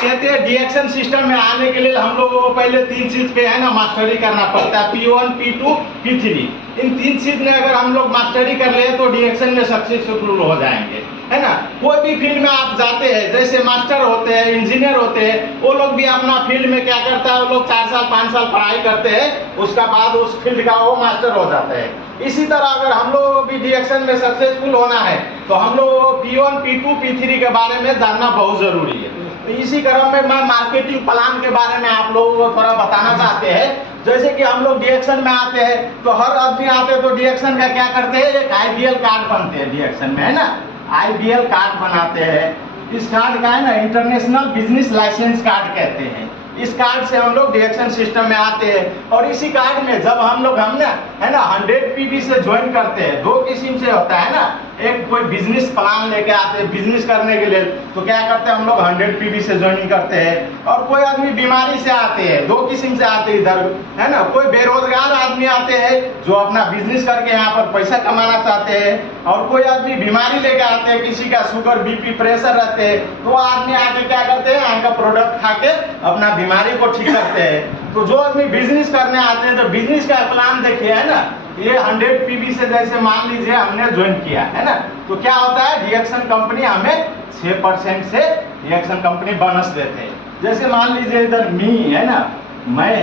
कहते हैं डीएक्शन सिस्टम में आने के लिए हम लोगों को पहले 3 चीज पे है ना मास्टरी करना पड़ता है, P1, P2, P3। इन 3 चीज में अगर हम लोग मास्टरी कर ले तो डीएक्शन में सक्सेसफुल हो जाएंगे, है ना। कोई भी फील्ड में आप जाते हैं, जैसे मास्टर होते हैं, इंजीनियर होते हैं, वो लोग भी अपना फील्ड में क्या करता है, वो लोग 4 साल 5 साल पढ़ाई करते हैं, उसका बाद उस फील्ड का वो मास्टर हो जाता है। इसी तरह अगर हम लोगों को भी डीएक्शन में सक्सेसफुल होना है तो हम लोगों को P1, P2, P3 के बारे में जानना बहुत जरूरी है। तो इसी क्रम में मैं मार्केटिंग प्लान के बारे में आप लोगों को थोड़ा बताना चाहते हैं। जैसे कि हम लोग डीएक्शन में आते हैं तो हर आदमी आते हैं तो डीएक्शन का क्या करते हैं, एक आईबीएल कार्ड बनते हैं डीएक्शन में, है ना। आईबीएल कार्ड बनाते हैं। इस कार्ड का है ना इंटरनेशनल बिजनेस लाइसेंस कार्ड कहते हैं। इस कार्ड से हम लोग डीएक्शन सिस्टम में आते हैं और इसी कार्ड में जब हम लोग है ना 100 पीबी से ज्वाइन करते हैं, 2 किस्म से होता है ना। एक कोई बिजनेस प्लान लेके आते हैं बिजनेस करने के लिए, तो क्या करते हैं हम लोग 100 पीबी से ज्वाइनिंग करते हैं। और कोई आदमी बीमारी से आते हैं, 2 किस्म से आते हैं इधर, है ना। कोई बेरोजगार आदमी आते हैं जो अपना बिजनेस करके यहाँ पर पैसा कमाना चाहते हैं, और कोई आदमी बीमारी लेके आते हैं, किसी का शुगर बीपी प्रेशर रहते हैं, तो आदमी आके क्या करते हैं, यहाँ का प्रोडक्ट खा के अपना बीमारी को ठीक करते हैं। तो जो आदमी बिजनेस करने आते हैं तो बिजनेस का प्लान देखिए, है ना। ये 100 पीबी से जैसे मान लीजिए हमने ज्वाइन किया, है ना, तो क्या होता है डीएक्शन कंपनी हमें 6% से डीएक्शन कंपनी बोनस देते हैं। जैसे मान लीजिए इधर मी है ना, मैं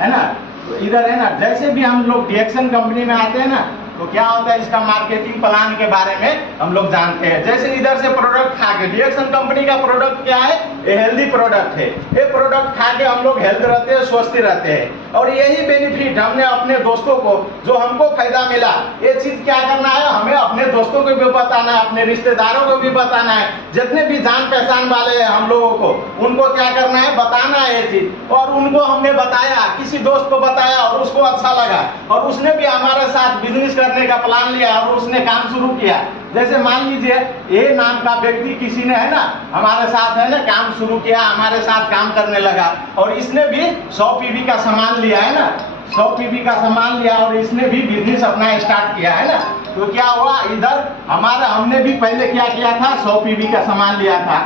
है ना, तो इधर है ना, जैसे भी हम लोग डीएक्शन कंपनी में आते हैं ना तो क्या होता है इसका मार्केटिंग प्लान के बारे में हम लोग जानते हैं। जैसे इधर से प्रोडक्ट खा के, डीएक्शन कंपनी का प्रोडक्ट क्या है, ये हेल्दी प्रोडक्ट है। ये प्रोडक्ट खा के हम लोग हेल्थ रहते हैं, स्वस्थ रहते हैं। और यही बेनिफिट हमने अपने दोस्तों को, जो हमको फायदा मिला, ये चीज क्या करना है, हमें अपने दोस्तों को भी बताना है, अपने रिश्तेदारों को भी बताना है। जितने भी जान पहचान वाले हैं हम लोगों को, उनको क्या करना है, बताना है ये चीज। और उनको हमने बताया, किसी दोस्त को बताया और उसको अच्छा लगा और उसने भी हमारे साथ बिजनेस करने का प्लान लिया और उसने काम शुरू किया। जैसे मान लीजिए ए नाम का व्यक्ति किसी ने है ना हमारे साथ है ना काम शुरू किया, हमारे साथ काम करने लगा और इसने भी 100 पीबी का सामान लिया, है ना, 100 पीबी का सामान लिया और इसने भी बिजनेस अपना स्टार्ट किया, है ना। तो क्या हुआ, इधर हमने भी पहले क्या किया था, 100 पीबी का सामान लिया था,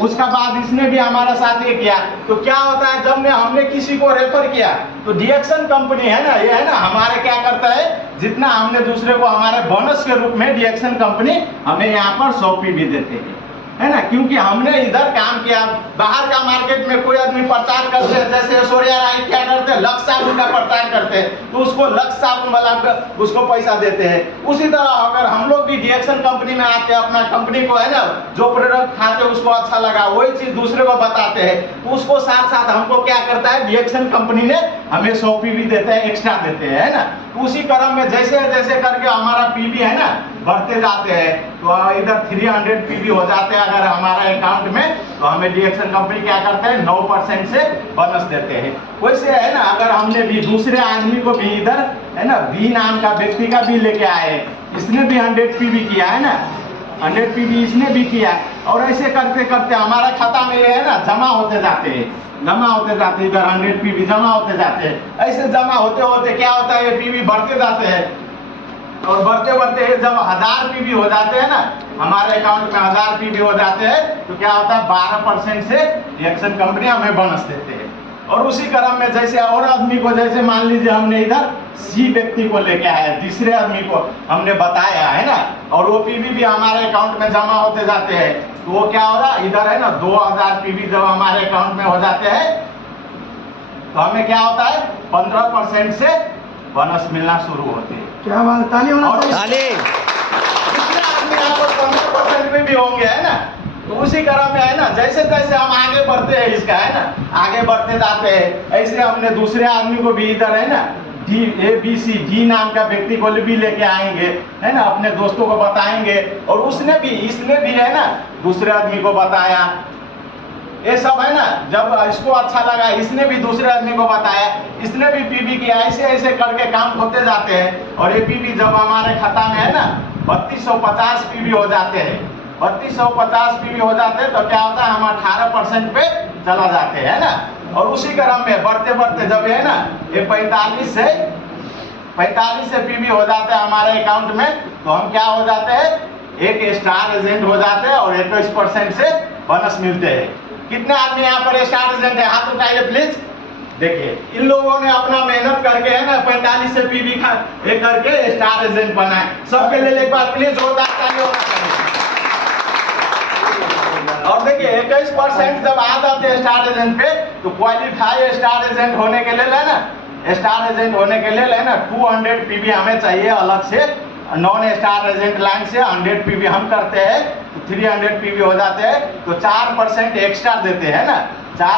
उसका बाद इसने भी हमारे साथ ये किया। तो क्या होता है, जब हमने किसी को रेफर किया तो डीएक्शन कंपनी है ना, ये है ना हमारे क्या करता है, जितना हमने दूसरे को हमारे बोनस के रूप में डीएक्शन कंपनी हमें यहाँ पर 100 पीबी देते हैं, है ना, क्योंकि हमने इधर काम किया। बाहर का मार्केट में कोई आदमी प्रचार करते हैं, जैसे ऐश्वर्या राय क्या करते हैं, लक्स साबुन का प्रचार करते हैं, तो उसको लक्स साबुन वाला उसको पैसा देते हैं। उसी तरह अगर हम लोग भी डीएक्शन कंपनी में आते हैं, अपना कंपनी को है ना, जो प्रोडक्ट खाते हैं उसको अच्छा लगा, वही चीज दूसरे को बताते हैं, तो उसको साथ साथ हमको क्या करता है, डीएक्शन कंपनी ने हमें 100 पीबी देते हैं, एक्स्ट्रा देते हैं, है ना। उसी क्रम में जैसे जैसे करके हमारा पीबी है ना बढ़ते जाते हैं, तो इधर 300 पीबी हो जाते हैं अगर हमारा अकाउंट में, तो हमें डीएक्शन कंपनी क्या करते हैं, 9% से बोनस देते हैं। वैसे है ना, अगर हमने भी दूसरे आदमी को भी इधर है ना, वी नाम का व्यक्ति का भी लेके आए, इसने भी 100 पीबी किया, है ना, 100 पीबी इसने भी किया, और ऐसे करते करते हमारा खाता में ये है ना जमा होते जाते हैं, इधर 100 पीबी जमा होते जाते हैं। ऐसे जमा होते होते क्या होता है, ये पीबी बढ़ते जाते हैं और बढ़ते बढ़ते जब 1000 पीबी हो जाते हैं ना, हमारे अकाउंट में 1000 पीबी हो जाते हैं, तो क्या होता है 12% से डीएक्शन कंपनी हमें बोनस देते हैं। और उसी क्रम में जैसे और आदमी को, जैसे मान लीजिए हमने इधर सी व्यक्ति को लेके आया, तीसरे आदमी को हमने बताया, है ना, और वो पीबी भी हमारे अकाउंट में जमा होते जाते हैं, तो वो क्या हो रहा है, इधर है ना 2000 पीबी जब हमारे अकाउंट में हो जाते हैं तो हमें क्या होता है 15% से बोनस मिलना शुरू होते हैं। क्या बात, ताली होना चाहिए। दूसरे आदमी यहाँ पर 15% में भी होंगे, है ना। तो उसी क्रम में है ना, जैसे जैसे हम आगे बढ़ते हैं, इसका है ना आगे बढ़ते जाते हैं, ऐसे हमने दूसरे आदमी को भी इधर है ना डी नाम का व्यक्ति को भी लेके आएंगे, है ना, अपने दोस्तों को बताएंगे, और इसने भी है ना दूसरे आदमी को बताया। ये सब है ना, जब इसको अच्छा लगा, इसने भी दूसरे आदमी को बताया, इसने भी पीबी किया, ऐसे ऐसे करके काम होते जाते हैं। और ये पीबी जब हमारे खाता में है ना 3250 पीबी हो जाते हैं, 3250 पीबी हो जाते हैं, तो क्या होता है, हम 18% पे चला जाते हैं, ना। और उसी क्रम में बढ़ते बढ़ते जब है ना ये 45 से पीबी हो जाते हैं हमारे अकाउंट में, तो हम क्या हो जाते हैं, एक स्टार एजेंट हो जाते हैं और 21% से बोनस मिलते हैं। कितने आदमी यहाँ पर स्टार एजेंट है, हाथ उठाइए प्लीज। देखिए इन लोगों ने अपना मेहनत करके है ना 45 से पीवी करके स्टार एजेंट बना है। सबके लिए एक बार प्लीज जोरदार ताली होना चाहिए। और देखिए 21% जब आ जाते हैं स्टार एजेंट पे तो क्वालिफाई स्टार एजेंट होने के लिए लेना, स्टार एजेंट होने के लिए लेना 200 पीवी हमें चाहिए अलग से। नॉन स्टार एजेंट लाइन से 100 पीवी हम करते हैं तो 300 पीवी हो जाते हैं, तो 4% एक्स्ट्रा देते हैं ना, 4